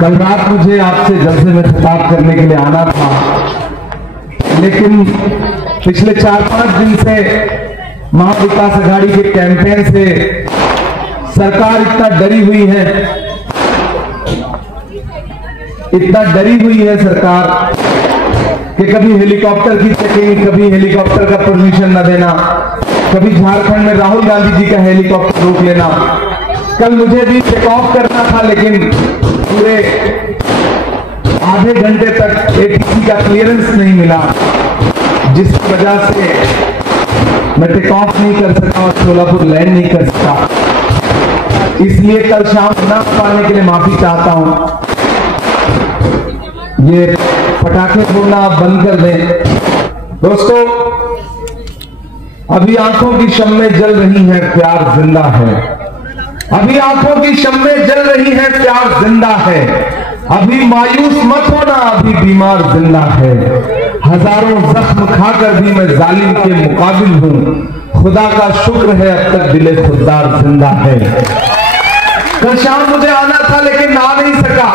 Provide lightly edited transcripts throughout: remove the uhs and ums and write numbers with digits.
कल रात मुझे आपसे जलसे में खिताब करने के लिए आना था, लेकिन पिछले 4-5 दिन से महाविकास अघाड़ी के कैंपेन से सरकार इतना डरी हुई है सरकार कि कभी हेलीकॉप्टर की चेकिंग, कभी हेलीकॉप्टर का परमिशन न देना, कभी झारखंड में राहुल गांधी जी का हेलीकॉप्टर रोक लेना। कल मुझे भी टेक ऑफ करना था, लेकिन पूरे आधे घंटे तक एटीसी का क्लियरेंस नहीं मिला, जिसकी वजह से मैं टेक ऑफ नहीं कर सका और सोलापुर लैंड नहीं कर सका। इसलिए कल शाम न पाने के लिए माफी चाहता हूं। ये पटाखे फोड़ना बंद कर दें दोस्तों। अभी आंखों की शम्में जल रही हैं, प्यार जिंदा है। अभी आंखों की शम्में जल रही हैं, प्यार जिंदा है। अभी मायूस मत होना, अभी बीमार जिंदा है। हजारों जख्म खाकर भी मैं जालिम के मुकाबिल हूं। खुदा का शुक्र है अब तक दिले खुददार जिंदा है। कल शाम मुझे आना था, लेकिन आ नहीं सका।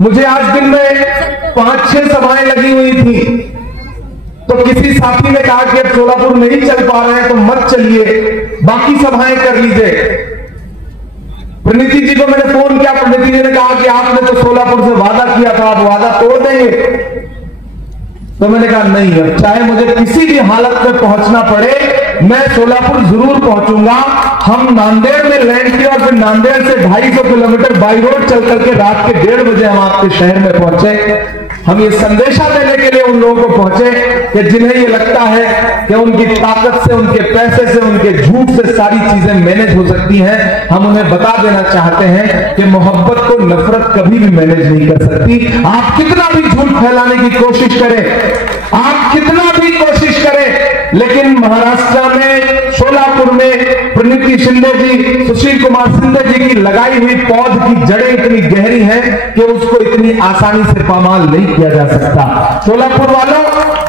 मुझे आज दिन में 5-6 सभाएं लगी हुई थी, तो किसी साथी ने कहा कि अब सोलापुर नहीं चल पा रहे हैं तो मत चलिए, बाकी सभाएं कर लीजिए। प्रणीति जी को मैंने फोन किया, प्रणीति जी ने कहा कि आपने तो सोलापुर से वादा किया था, आप वादा तोड़ देंगे। तो मैंने कहा नहीं, अब चाहे मुझे किसी भी हालत में पहुंचना पड़े, मैं सोलापुर जरूर पहुंचूंगा। हम नांदेड़ में लैंड किया और फिर नांदेड़ से 250 किलोमीटर बाई रोड चल करके रात के 1:30 बजे हम आपके शहर में पहुंचे। हम ये संदेशा देने के लिए उन लोगों को पहुंचे कि जिन्हें ये लगता है कि उनकी ताकत से, उनके पैसे से, उनके झूठ से सारी चीजें मैनेज हो सकती हैं, हम उन्हें बता देना चाहते हैं कि मोहब्बत को नफरत कभी भी मैनेज नहीं कर सकती। आप कितना भी झूठ फैलाने की कोशिश करें, आप कितना भी कोशिश करें, लेकिन महाराष्ट्र में, सोलापुर में प्रणीति शिंदे जी, सुशील कुमार शिंदे जी की लगाई हुई पौध की जड़ें इतनी गहरी हैं कि उसको इतनी आसानी से पामाल नहीं किया जा सकता। सोलापुर वालों,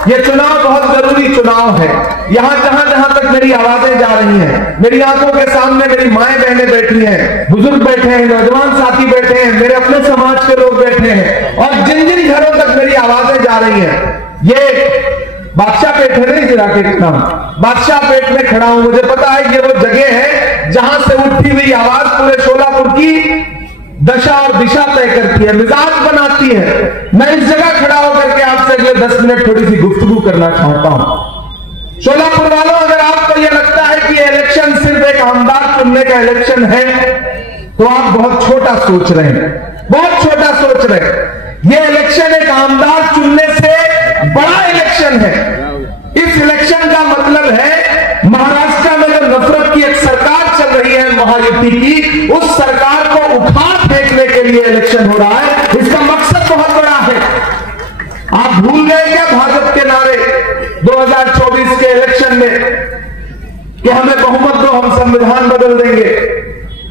ये चुनाव बहुत जरूरी चुनाव है। यहां जहां तक मेरी आवाजें जा रही हैं, मेरी आंखों के सामने मेरी माएं बहनें बैठी हैं, बुजुर्ग बैठे हैं, नौजवान साथी बैठे हैं, मेरे अपने समाज के लोग बैठे हैं, और जिन जिन घरों तक मेरी आवाजें जा रही हैं, ये बादशाह पेट है, नहीं जिला के नाम, बादशाह पेट में खड़ा हूं। मुझे पता है ये वो जगह है जहां से उठी हुई आवाज पूरे सोलापुर की दशा और दिशा तय करती है, मिजाज बनाती है। मैं इस जगह खड़ा होकर के आपसे अगले 10 मिनट थोड़ी सी गुफ्तगू करना चाहता हूं। सोलापुर वालों, अगर आपको यह लगता है कि इलेक्शन सिर्फ एक आमदार चुनने का इलेक्शन है, तो आप बहुत छोटा सोच रहे हैं, बहुत छोटा सोच रहे हैं। यह इलेक्शन एक आमदार चुनने से बड़ा इलेक्शन है। इस इलेक्शन का मतलब है महाराष्ट्र में जो नफरत की एक सरकार चल रही है महायुति की, उस सरकार को उखाड़ फेंकने के लिए इलेक्शन हो रहा है। इसका मकसद बहुत बड़ा है। आप भूल गए क्या भाजपा के नारे 2024 के इलेक्शन में कि हमें बहुमत दो, हम संविधान बदल देंगे।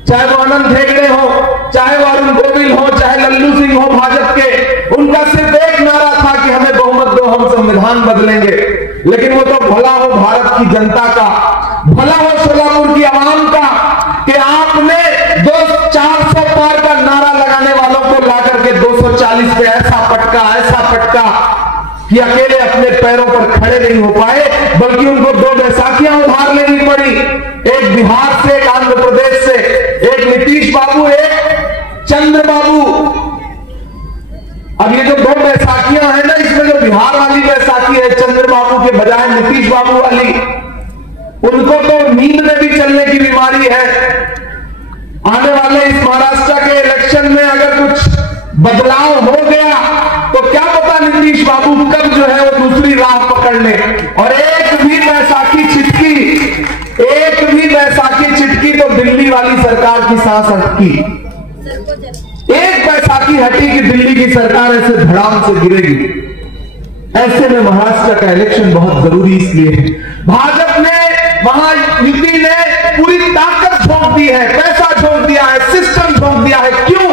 चाहे वो आनंद हेगड़े हो, चाहे वो अरुण गोविल हो, चाहे लल्लू सिंह हो भाजपा के, उनका सिर्फ एक नारा था कि हमें बहुमत दो, हम संविधान बदलेंगे। लेकिन वो तो भला हो भारत की जनता का, भला हो सोलापुर की आवाम का कि आपने 400 पार का नारा लगाने वालों को लाकर के 240 पे ऐसा पटका कि अकेले अपने पैरों पर खड़े नहीं हो पाए, बल्कि उनको 2 बैसाखियां उधार लेनी पड़ी। एक बिहार से, एक आंध्र प्रदेश से, एक नीतीश बाबू, एक चंद्र बाबू। अब ये जो 2 बैसाखियां हैं ना, इसमें जो बिहार वाली बैसाखी है चंद्र बाबू के बजाय नीतीश बाबू वाली, उनको तो नींद में भी चलने की बीमारी है। आने वाले इस महाराष्ट्र के इलेक्शन में अगर कुछ बदलाव हो गया तो क्या पता नीतीश बाबू कब जो है वो दूसरी राह पकड़ ले, और एक भी बैसाखी छिटकी तो दिल्ली वाली सरकार की सांस हटकी। एक बैसाखी हटी कि दिल्ली की सरकार ऐसे धड़ाम से गिरेगी। ऐसे में महाराष्ट्र का इलेक्शन बहुत जरूरी इसलिए है। भाजपा ने, महायुति ने पूरी ताकत झोंक दी है, पैसा झोंक दिया है, सिस्टम झोंक दिया है। क्यों?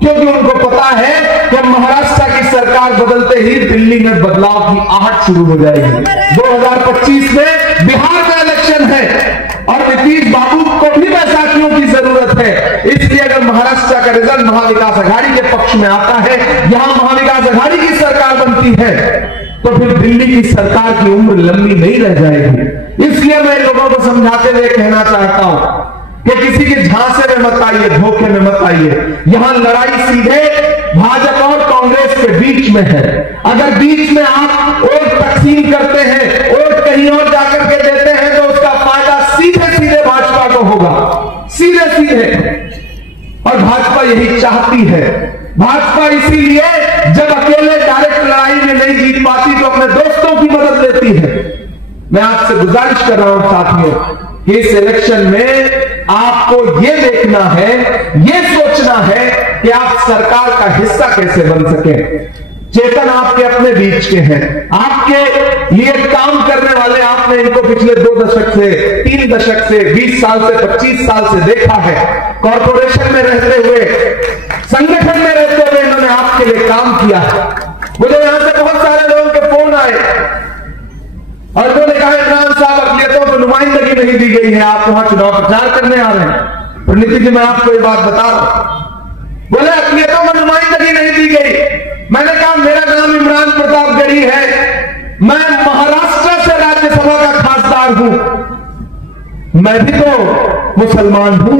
क्योंकि उनको पता है कि महाराष्ट्र की सरकार बदलते ही दिल्ली में बदलाव की आहट शुरू हो जाएगी। 2025 में बिहार का इलेक्शन है और नीतीश बाबू को भी बैसाखियों की जरूरत है। इसलिए अगर महाराष्ट्र अगर महाविकास आघाड़ी के पक्ष में आता है, यहां महाविकास आघाड़ी की सरकार बनती है, तो फिर दिल्ली की सरकार की उम्र लंबी नहीं रह जाएगी। इसलिए मैं लोगों को समझाते हुए कहना चाहता हूं कि किसी के झांसे में मत आइए, धोखे में मत आइए। यहां लड़ाई सीधे भाजपा और कांग्रेस के बीच में है। अगर बीच में आप वोट तकसीम करते हैं, वोट कहीं और जाकर के देते हैं, तो उसका फायदा सीधे सीधे भाजपा को होगा, सीधे सीधे। और भाजपा यही चाहती है। भाजपा इसीलिए जब अकेले डायरेक्ट लड़ाई में नहीं जीत पाती तो अपने दोस्तों की मदद लेती है। मैं आपसे गुजारिश कर रहा हूं साथियों कि इस इलेक्शन में आपको यह देखना है, यह सोचना है कि आप सरकार का हिस्सा कैसे बन सके। चेतन आपके अपने बीच के हैं, आपके लिए काम करने वाले, आपने इनको पिछले 2 दशक से, 3 दशक से, 20 साल से, 25 साल से देखा है। कॉर्पोरेशन में रहते हुए, संगठन में रहते हुए इन्होंने आपके लिए काम किया। मुझे यहां से बहुत सारे लोगों के फोन आए और उन्होंने कहा इमरान साहब अक़लियतों को नुमाइंदगी नहीं दी गई है, आप वहां चुनाव प्रचार करने आ रहे हैं। प्रणीति जी, मैं आपको ये बात बता रहा हूं, बोले अक़लियतों को नुमाइंदगी नहीं दी गई। मैंने कहा मेरा नाम इमरान प्रतापगढ़ी है, मैं महाराष्ट्र से राज्यसभा का खासदार हूं, मैं भी तो मुसलमान हूं,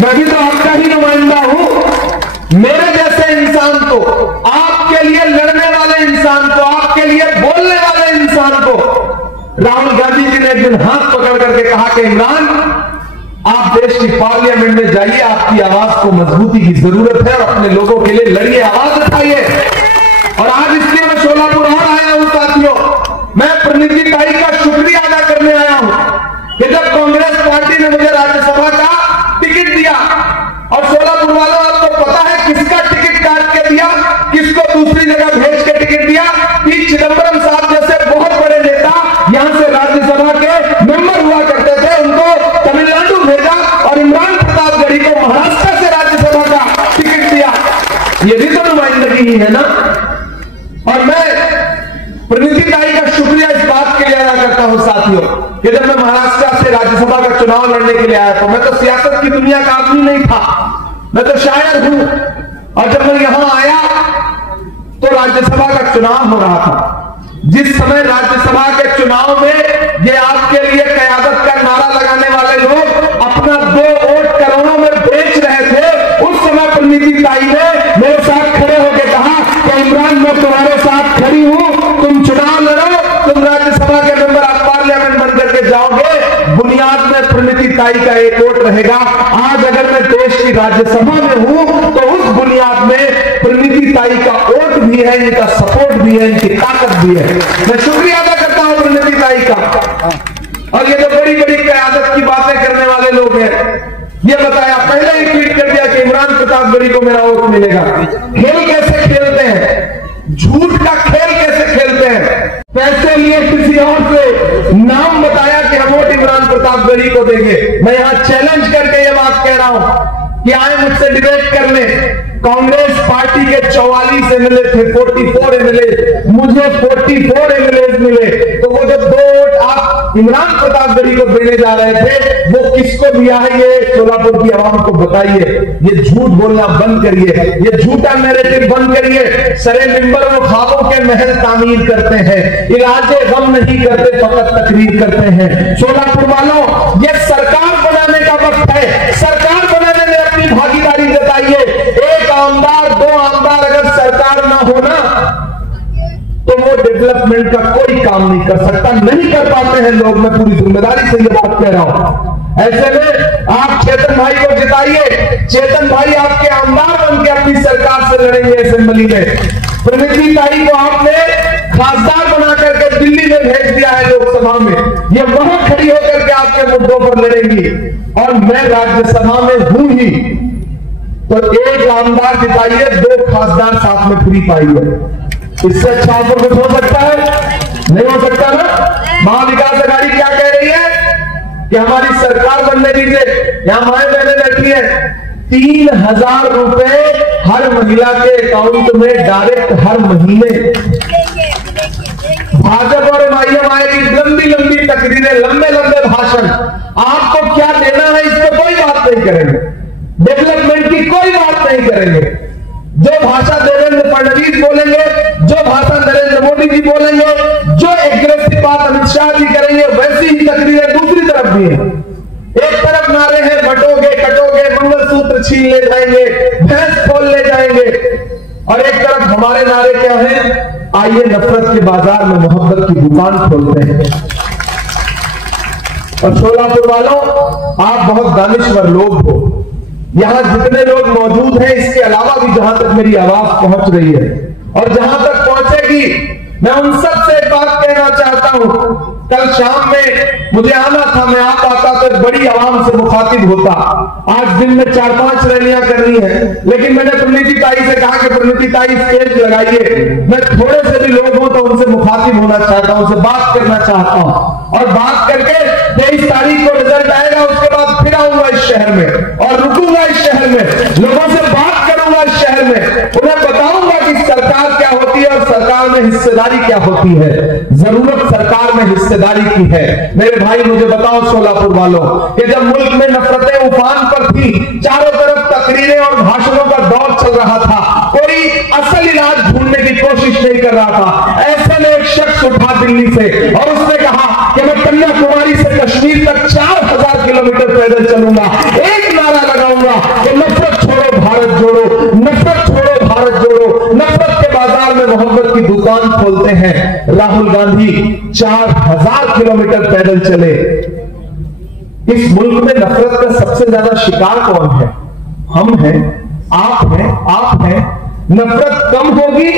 मैं भी तो आपका ही नुमाइंदा हूं। मेरे जैसे इंसान को, आपके लिए लड़ने वाले इंसान को, आपके लिए बोलने वाले इंसान को राहुल गांधी जी ने एक दिन हाथ पकड़ करके कहा कि इमरान, आप देश की पार्लियामेंट में जाइए, आपकी आवाज को मजबूती की जरूरत है और अपने लोगों के लिए लड़िए, आवाज उठाइए। और आज इसलिए मैं शोलापुर और आया हूं साथियों, मैं प्रणीति ताई का शुक्रिया अदा करने आया हूं कि जब कांग्रेस पार्टी ने मुझे राज्यसभा का टिकट दिया, और शोलापुर वालों आपको पता है किसका टिकट काट के दिया, किसको दूसरी जगह भेज के टिकट दिया? पी चिदंबरम साहब जैसे बहुत बड़े नेता यहां से राज्यसभा के मेंबर हुआ करते थे, उनको तमिलनाडु भेजा और इमरान प्रतापगढ़ी को महाराष्ट्र से राज्यसभा का टिकट दिया। ये भी तो नुमाइंदगी ही है ना। और मैं प्रणीति ताई का शुक्रिया इस बात के लिए अदा करता हूं साथियों कि जब मैं महाराष्ट्र से राज्यसभा का चुनाव लड़ने के लिए आया, तो मैं तो सियासत की दुनिया का आदमी नहीं था, मैं तो शायर हूं। और जब मैं यहां आया तो राज्यसभा का चुनाव हो रहा था। जिस समय राज्यसभा के चुनाव में ये आपके लिए कयादत का नारा लगाने वाले लोग अपना 2 वोट करोड़ों में बेच रहे थे, उस समय प्रणीति ताई ने मेरे साथ खड़े होकर कहा कि इमरान, मैं तुम्हारे साथ खड़ी हूं, तुम चुनाव लड़ो, तुम राज्यसभा के मेंबर आप पार्लियामेंट बन करके जाओगे। बुनियाद में प्रणीति ताई का एक वोट रहेगा। आज अगर मैं देश की राज्यसभा में हूं तो उस बुनियाद में प्रणीति ताई का वोट भी है, इनका सपोर्ट भी है, इनकी ताकत भी है। मैं शुक्रिया अदा करता हूं प्रणीति ताई का। और ये जो बड़ी बड़ी कयादत की बातें करने वाले लोग हैं, ये बताया, पहले ही ट्वीट कर दिया कि इमरान प्रतापगढ़ी को मेरा वोट मिलेगा। खेल कैसे खेलते हैं, झूठ का खेल कैसे खेलते हैं। पैसे लिए किसी और से, नाम बताया कि हम वोट इमरान प्रतापगढ़ी को देंगे। मैं यहां चैलेंज करके ये बात कह रहा हूं कि आए मुझसे डिबेट करने। कांग्रेस पार्टी के 44 एमएलए थे, 44 एमएलए, मुझे 44 एमएलए मिले। तो वो जब 2 वोट आप इमरान प्रतापगढ़ी को देने जा रहे थे, वो किसको दिया है ये शोलापुर की आवाम को बताइए। ये झूठ बोलना बंद करिए, ये झूठा नैरेटिव बंद करिए। सरे मिंबर वो ख्वाबों के महल तामीर करते हैं, इलाजे गम नहीं करते, फकत तकरीर करते हैं। शोलापुर वालों, ये सरकार बनाने का वक्त है, सरकार बनाने में अपनी भागीदारी जताइए। एक आमदार, 2 आमदार अगर सरकार ना होना तो वो डेवलपमेंट का कोई काम नहीं कर सकता, नहीं कर पाते हैं लोग। मैं पूरी जिम्मेदारी से ये बात कह रहा हूं। ऐसे में आप चेतन भाई को जिताइए। चेतन भाई आपके आमदार बन के अपनी सरकार से लड़ेंगे असेंबली में। प्रणीति ताई को आपने खासदार बना करके दिल्ली में भेज दिया है लोकसभा में, ये वहां खड़ी होकर के आपके मुद्दों पर लड़ेंगी। और मैं राज्यसभा में हूं ही, तो एक आमदार जिताइए, 2 खासदार साथ में फ्री पाइए। इससे अच्छा ऑफर कुछ हो सकता है? नहीं हो सकता ना। महाविकास आघाड़ी क्या कह रही है कि हमारी सरकार बनने दीजिए। यहां माए बहने बैठी है, 3000 रुपए हर महिला के अकाउंट में डायरेक्ट हर महीने। भाजपा और माईएमआई की लंबी लंबी तकरीरें, लंबे लंबे भाषण, आपको क्या देना है इस पर कोई बात नहीं करेंगे। डेवलपमेंट की की कोई बात नहीं करेंगे। जो भाषा देवेंद्र फडणवीस बोलेंगे, जो भाषा नरेंद्र मोदी जी बोलेंगे, जो एग्रेसिव बात अमित शाह जी करेंगे, वैसी ही तकरीरें दूसरी तरफ भी है। एक तरफ नारे हैं बटोगे कटोगे, मंगलसूत्र छीन ले जाएंगे, भैंस खोल ले जाएंगे, और एक तरफ हमारे नारे क्या हैं, आइए नफरत के बाजार में मोहब्बत की दुकान खोलते हैं। और शोलापुर वालों, आप बहुत दानिश्वर लोग हो। यहां जितने लोग मौजूद हैं, इसके अलावा भी जहां तक मेरी आवाज पहुंच रही है और जहां तक पहुंचेगी, मैं उन सब से एक बात कहना चाहता हूं। कल शाम में मुझे आना था, मैं आ पाता तो एक बड़ी आवाम से मुखातिब होता। आज दिन में 4-5 रैलियां करनी है, लेकिन मैंने प्रणीति ताई से कहा कि प्रणीति ताई स्टेज लगाइए, मैं थोड़े से भी लोग हूं तो उनसे मुखातिब होना चाहता हूं, उनसे बात करना चाहता हूं, और बात करके 23 तारीख को रिजल्ट आएगा, उसके बाद फिर आऊंगा इस शहर में और रुकूंगा इस शहर में, लोगों से बात करूंगा इस शहर में, उन्हें बताऊंगा कि सरकार क्या होती है और सरकार में हिस्सेदारी क्या होती है। जरूरत सरकार में हिस्सेदारी की है। मेरे भाई मुझे बताओ शोलापुर वालों, कि जब मुल्क में नफरतें उफान पर थी, चारों तरफ तकरीरें और भाषणों का दौर चल रहा था, कोई असल इलाज ढूंढने की कोशिश नहीं कर रहा था, ऐसे में एक शख्स उठा दिल्ली से और उसने कहा कि मैं कन्याकुमारी से कश्मीर तक 4000 किलोमीटर पैदल चलूंगा, एक नारा लगाऊंगा कि नफरत छोड़ो भारत जोड़ो, नफरत छोड़ो भारत जोड़ो, नफरत के बाजार में मोहब्बत की दुकान खोलते हैं। राहुल गांधी 4000 किलोमीटर पैदल चले। इस मुल्क में नफरत का सबसे ज्यादा शिकार कौन है? हम हैं, आप हैं। नफरत कम होगी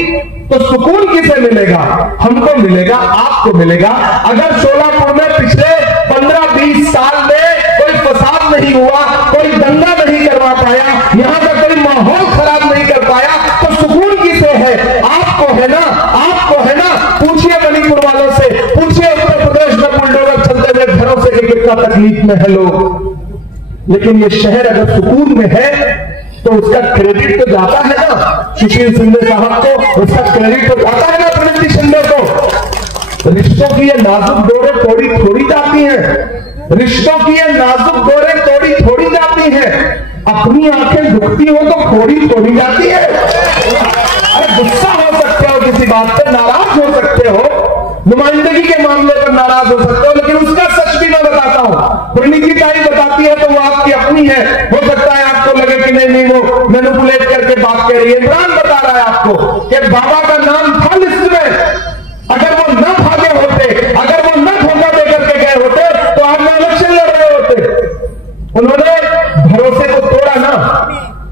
तो सुकून किसे मिलेगा? हमको मिलेगा, आपको मिलेगा। अगर शोलापुर में पिछले 15-20 साल में कोई फसाद नहीं हुआ, कोई दंगा नहीं करवा पाया, यहां का कोई माहौल खराब नहीं कर पाया, तो सुकून किसे है? आपको है ना, आपको है ना। पूछिए मणिपुर वालों से, पूछिए उत्तर प्रदेश में बुलडोजर चलते हुए घरों से कि कितना तकलीफ में है लोग। लेकिन ये शहर अगर सुकून में है तो उसका क्रेडिट तो जाता है ना सुशील शिंदे साहब को, उसका क्रेडिट तो जाता है ना प्रणीति शिंदे को। रिश्तों की ये नाजुक डोरें तोड़ी थोड़ी जाती हैं, रिश्तों की ये नाजुक डोरें तोड़ी थोड़ी जाती हैं। अपनी आंखें दुखती हो तो फोड़ी तोड़ी जाती है। अरे गुस्सा हो सकते हो, किसी बात पर नाराज हो सकते हो, नुमाइंदगी के मामले पर नाराज हो सकते हो, लेकिन उसका सच भी मैं बताता हूं। प्रणीति ताई बताती है तो वो आपकी अपनी है, हो सकता है आपको लगे कि नहीं वो मैनिपुलेट करके बात कर रही है। इमरान बता रहा है आपको कि बाबा का नाम था लिस्ट में, अगर वो न भागे होते, अगर वो न धोखा दे करके गए होते तो आज में इलेक्शन लड़ रहे होते। उन्होंने भरोसे को तोड़ा ना,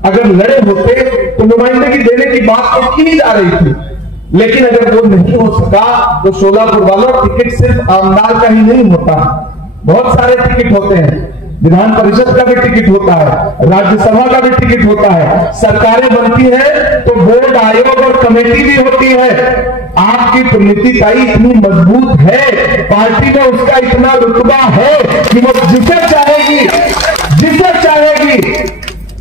अगर लड़े होते तो नुमाइंदगी देने की बात तो की जा रही थी, लेकिन अगर वो नहीं हो सका तो शोलापुर वालों, टिकट सिर्फ आमदार का ही नहीं होता, बहुत सारे टिकट होते हैं। विधान परिषद का भी टिकट होता है, राज्यसभा का भी टिकट होता है, सरकारें बनती है तो बोर्ड आयोग और कमेटी भी होती है। आपकी प्रणीति ताई इतनी मजबूत है, पार्टी में उसका इतना रुतबा है कि वो जिसे चाहेगी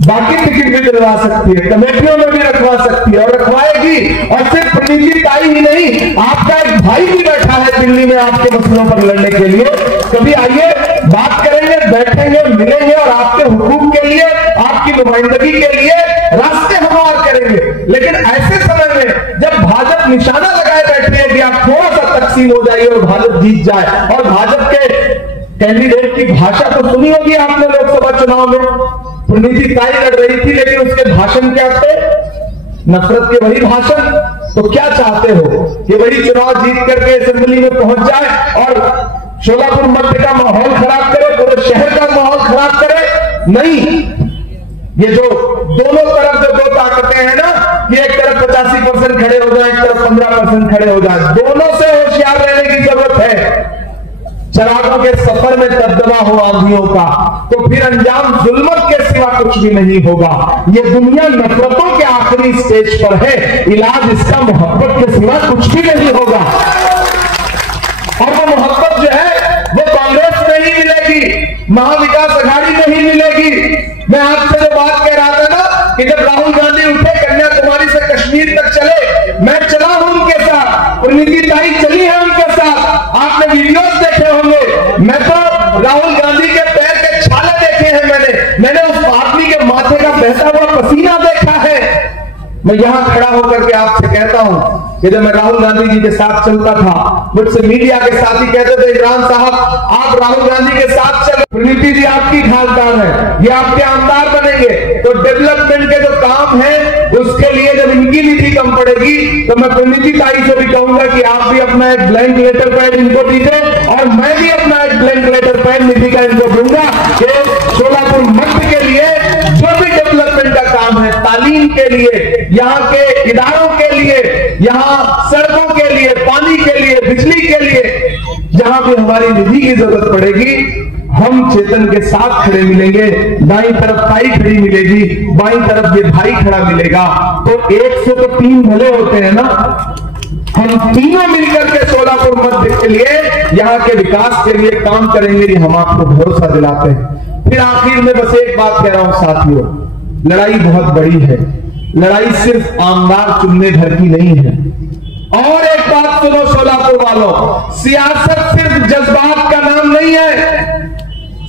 बाकी टिकट भी दिलवा सकती है, कमेटियों में भी रखवा सकती है और रखवाएगी। और सिर्फ प्रणीति ताई ही नहीं, आपका एक भाई भी बैठा है दिल्ली में आपके मसलों पर लड़ने के लिए। कभी आइए, बात करेंगे, बैठेंगे, मिलेंगे और आपके हुकूक के लिए, आपकी नुमाइंदगी के लिए रास्ते हमवार करेंगे। लेकिन ऐसे समय में जब भाजपा निशाना लगाए बैठी है कि आप थोड़ा सा तकसीम हो जाइए और भाजपा जीत जाए, और भाजपा के कैंडिडेट की भाषा तो सुनी होगी आपने लोकसभा चुनाव में, प्रणीति ताई लड़ रही थी, लेकिन उसके भाषण क्या थे? नफरत के वही भाषण। तो क्या चाहते हो कि वही चुनाव जीत करके असेंबली में पहुंच जाए और शोलापुर मध्य का माहौल खराब करे, पूरे शहर का माहौल खराब करे? नहीं, ये जो दोनों तरफ जो दो ताकतें हैं ना, कि एक तरफ 85% खड़े हो जाए, एक तरफ 15% खड़े हो जाए, दोनों से होशियार रहने की जरूरत है। चरागों के सफर में दबदबा हो आंधियों का, तो फिर अंजाम जुल्मत के सिवा कुछ भी नहीं होगा। ये दुनिया नफरतों के आखिरी स्टेज पर है, इलाज इसका मोहब्बत के सिवा कुछ भी नहीं होगा। और वो मोहब्बत जो है वो कांग्रेस में ही मिलेगी, महाविकास अघाड़ी में ही मिलेगी। मैं आपसे जो बात कह रहा था ना कि जब राहुल गांधी उठे कन्याकुमारी से कश्मीर तक चले, मैं चला हूं उनके साथ, प्रणीति ताई चली है उनके साथ, आपने वीडियोस देखे होंगे। मैं तो राहुल गांधी के पैर के छाले देखे हैं, मैंने उस आदमी के माथे का बहता हुआ मैं यहां खड़ा होकर के आपसे कहता हूं कि जब मैं राहुल गांधी जी के साथ चलता था, मुझसे मीडिया के साथी कहते थे इमरान साहब आप राहुल गांधी के साथ चलो, प्रणीति जी आपकी खासदार है, ये आपके आमदार बनेंगे, तो डेवलपमेंट के जो काम है उसके लिए जब इनकी निधि कम पड़ेगी तो मैं प्रणीति ताई से भी कहूंगा कि आप भी अपना एक ब्लैंक लेटर पैड इनको दीजिए और मैं भी अपना एक ब्लैंक लेटर पैड निधि का इनको दूंगा कि सोलापुर मध्य के लिए जो भी डेवलपमेंट का काम है, तालीम के लिए, यहाँ के इदारों के लिए, यहाँ सड़कों के लिए, पानी के लिए, बिजली के लिए, जहां भी हमारी निधि की जरूरत पड़ेगी हम चेतन के साथ खड़े मिलेंगे। दाईं तरफ ताई खड़ी मिलेगी, बाईं तरफ ये भाई खड़ा मिलेगा, तो एक से तो तीन भले होते हैं ना। हम तीनों मिलकर के सोलापुर मध्य के लिए, यहाँ के विकास के लिए काम करेंगे, ये हम आपको भरोसा दिलाते हैं। फिर आखिर में बस एक बात कह रहा हूं साथियों, लड़ाई बहुत बड़ी है, लड़ाई सिर्फ आमदार चुनने भर की नहीं है। और एक बात सुनो सोलापुर वालों, सियासत सिर्फ जज्बात का नाम नहीं है,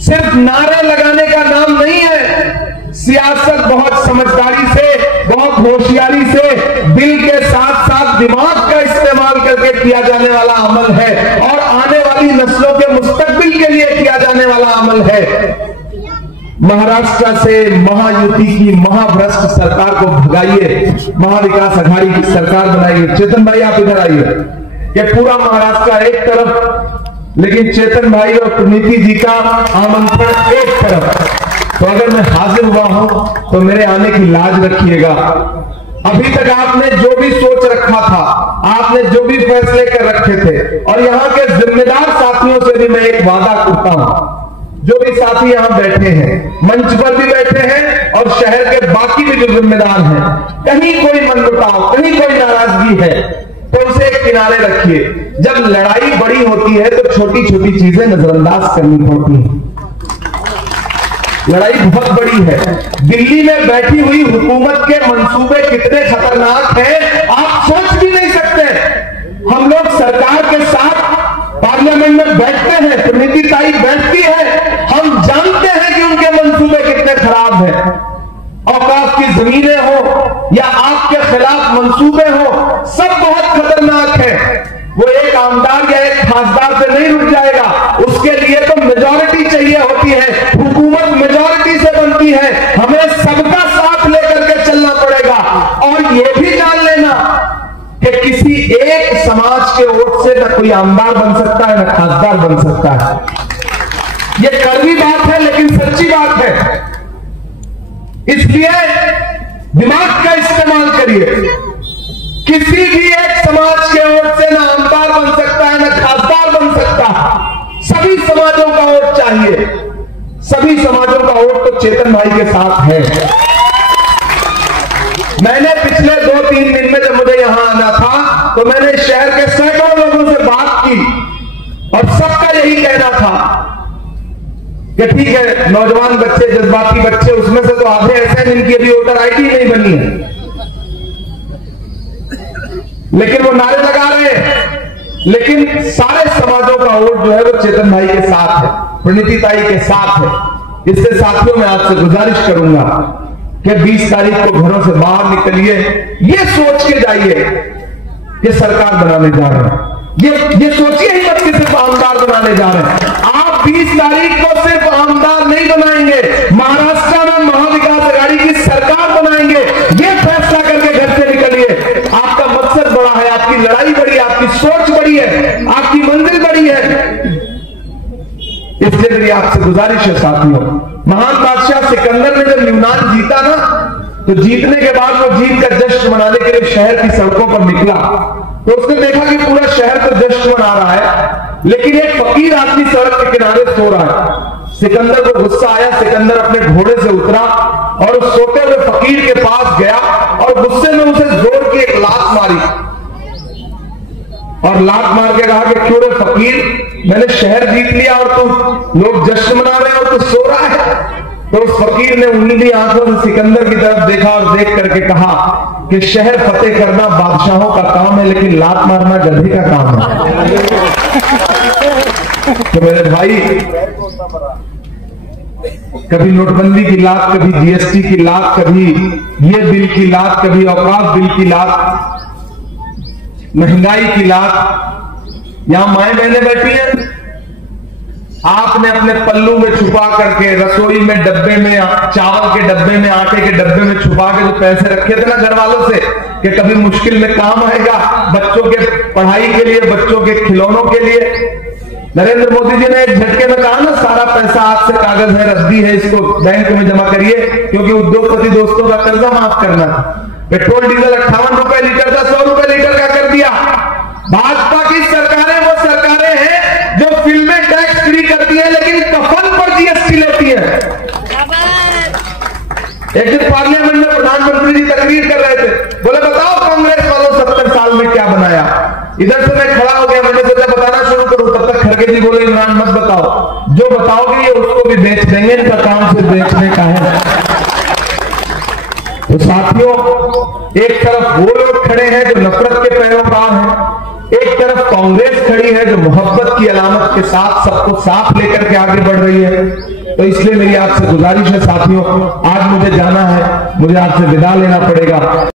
सिर्फ नारे लगाने का नाम नहीं है। सियासत बहुत समझदारी से, बहुत होशियारी से, दिल के साथ साथ दिमाग का इस्तेमाल करके किया जाने वाला अमल है और आने वाली नस्लों के मुस्तकबिल के लिए किया जाने वाला अमल है। महाराष्ट्र से महायुति की महाभ्रष्ट सरकार को भगाइए, महाविकास अघाड़ी की सरकार बनाइए। चेतन भाई आप इधर आइए, ये पूरा महाराष्ट्र एक तरफ, लेकिन चेतन भाई और प्रणीति जी का आमंत्रण एक तरफ। तो अगर मैं हाजिर हुआ हूं तो मेरे आने की लाज रखिएगा। अभी तक आपने जो भी सोच रखा था, आपने जो भी फैसले कर रखे थे, और यहाँ के जिम्मेदार साथियों से भी मैं एक वादा करता हूं, जो भी साथी यहां बैठे हैं, मंच पर भी बैठे हैं और शहर के बाकी भी जो जिम्मेदार हैं, कहीं कोई मनमुटाव, कहीं कोई नाराजगी है तो उसे एक किनारे रखिए। जब लड़ाई बड़ी होती है तो छोटी छोटी चीजें नजरअंदाज करनी पड़ती हैं। लड़ाई बहुत बड़ी है। दिल्ली में बैठी हुई हुकूमत के मंसूबे कितने खतरनाक हैं आप सोच भी नहीं सकते। हम लोग सरकार के साथ पार्लियामेंट में बैठते हैं, प्रणीति ताई बैठती है, हम जानते हैं कि उनके मंसूबे कितने खराब हैं। औकाफ की जमीनें हो या आपके खिलाफ मंसूबे हो, सब बहुत खतरनाक है। वो एक आमदार या एक खासदार से नहीं रुक जाएगा, उसके लिए तो मेजॉरिटी चाहिए होती है, हुकूमत मेजॉरिटी से बनती है, हमें सबका साथ लेकर के चलना पड़ेगा। और ये भी जान लेना कि किसी एक समाज के वोट से न कोई आमदार बन सकता है, न खासदार बन सकता है। ये कड़वी बात है लेकिन सच्ची बात है, इसलिए दिमाग का इस्तेमाल करिए। किसी भी एक समाज के वोट से ना आमदार बन सकता है, ना खासदार बन सकता। सभी समाजों का वोट चाहिए, सभी समाजों का वोट तो चेतन भाई के साथ है। मैंने पिछले 2-3 दिन में जब मुझे यहां आना था तो मैंने शहर के सैकड़ों लोगों से बात की और सबका यही कहना था कि ठीक है, नौजवान बच्चे, जज्बाती बच्चे, उसमें से तो आधे ऐसे हैं जिनकी अभी वोटर आईडी नहीं बनी है, लेकिन वो नारे लगा रहे हैं। लेकिन सारे समाजों का वोट जो है वो चेतन भाई के साथ है, प्रणीति ताई के साथ है। इससे साथियों मैं आपसे गुजारिश करूंगा कि 20 तारीख को घरों से बाहर निकलिए, ये सोच के जाइए कि सरकार बनाने जा रहे हैं। ये सोचिए ही मत कि सिर्फ आमदार बनाने जा रहे हैं। आप 20 तारीख को सिर्फ आमदार नहीं बनाएंगे, महाराष्ट्र में महाविकास अघाड़ी की सरकार बनाएंगे। ये फैसला करके घर से निकलिए। आपका मकसद बड़ा है, आपकी लड़ाई बड़ी है, आपकी सोच बड़ी है, आपकी मंजिल बड़ी है। इसलिए मेरी आपसे गुजारिश है साथियों, महान बादशाह सिकंदर ने जब यूनान जीता ना, तो जीतने के बाद वो जीत का जश्न मनाने के लिए शहर की सड़कों पर निकला, तो उसने देखा कि पूरा शहर तो जश्न मना रहा है, लेकिन एक फकीर आदमी सड़क के किनारे सो रहा है। सिकंदर को गुस्सा आया, सिकंदर अपने घोड़े से उतरा और उस सोते हुए फकीर के पास गया और गुस्से में उसे जोर की एक लात मारी और लात मार के कहा कि क्यों रे फकीर, मैंने शहर जीत लिया और तुम लोग जश्न मना रहे हो, तो सो रहा है। तो उस फकीर ने उंगली आंखों से सिकंदर की तरफ देखा और देख करके कहा कि शहर फतेह करना बादशाहों का काम है, लेकिन लात मारना गधे का काम है। तो मेरे भाई, कभी नोटबंदी की लात, कभी जीएसटी की लात, कभी ये बिल की लात, कभी औकाफ बिल की लात, महंगाई की लात। यहां माएं बहनें बैठी हैं, आपने अपने पल्लू में छुपा करके, रसोई में डब्बे में, चावल के डब्बे में, आटे के डब्बे में छुपा के जो पैसे रखे थे ना घर वालों से कि कभी मुश्किल में काम आएगा, बच्चों के पढ़ाई के लिए, बच्चों के खिलौनों के लिए। नरेंद्र मोदी जी ने एक झटके में कहा ना, सारा पैसा आज से कागज है, रद्दी है, इसको बैंक में जमा करिए, क्योंकि उद्योगपति दोस्तों का कर्जा माफ करना था। पेट्रोल डीजल 58 रुपए लीटर था, 100 रुपए लीटर का कर दिया। भाजपा की सरकारें वो सरकारें हैं जो फिल्में टैक्स फ्री करती है लेकिन कफन पर जीएसटी लेती है। एक दिन पार्लियामेंट में प्रधानमंत्री जी तकरीर कर रहे थे, बोले बताओ कांग्रेस वालों 70 साल में क्या बनाया। इधर से मैं खड़ा हो गया, मैंने सोचा बताना शुरू करूं, तब तक खड़गे जी बोले इमरान मत बताओ, जो बताओगे ये उसको भी बेच देंगे, इनका काम सिर्फ बेचने का है। तो साथियों, एक तरफ वो लोग खड़े हैं जो नफरत के पैरोकार हैं, एक तरफ कांग्रेस खड़ी है जो मोहब्बत की अलामत के साथ सबको साथ लेकर के आगे बढ़ रही है। तो इसलिए मेरी आपसे गुजारिश है साथियों, आज मुझे जाना है, मुझे आपसे विदा लेना पड़ेगा।